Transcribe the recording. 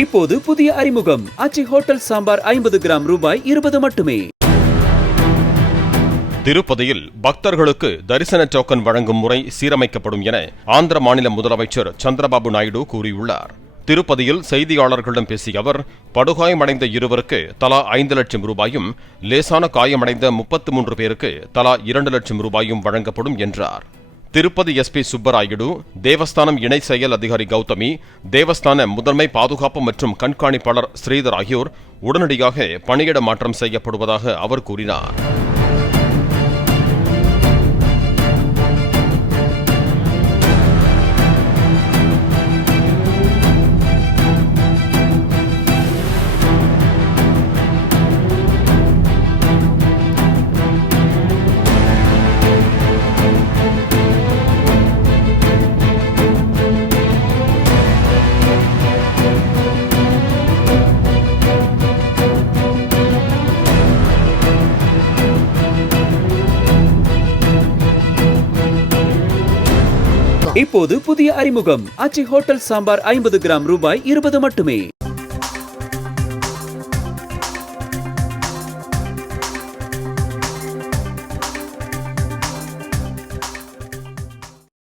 இப்போது புதிய அறிமுகம் ஆச்சி ஹோட்டல் சாம்பார் 50 கிராம் ரூபாய் 20 மட்டுமே. திருப்பதியில் பக்தர்களுக்கு தரிசன டோக்கன் வழங்கும் முறை சீரமைக்கப்படும் என ஆந்திர மாநில முதலமைச்சர் சந்திரபாபு நாயுடு கூறியுள்ளார். திருப்பதியில் செய்தியாளர்களிடம் பேசிய அவர், படுகாயமடைந்த இருவருக்கு தலா 5 லட்சம் ரூபாயும், லேசான காயமடைந்த 33 பேருக்கு தலா 2 லட்சம் ரூபாயும் வழங்கப்படும் என்றார். திருப்பதி எஸ்பி சுப்பராயுடு, தேவஸ்தானம் இணை செயல் அதிகாரி கௌதமி, தேவஸ்தான முதன்மை பாதுகாப்பு மற்றும் கண்காணிப்பாளர் ஸ்ரீதர் ஆகியோர் உடனடியாக பணியிட மாற்றம் செய்யப்படுவதாக அவர் கூறினார். இப்போது புதிய அறிமுகம் ஆச்சி ஹோட்டல் சாம்பார் 50 கிராம் ரூபாய் 20 மட்டுமே.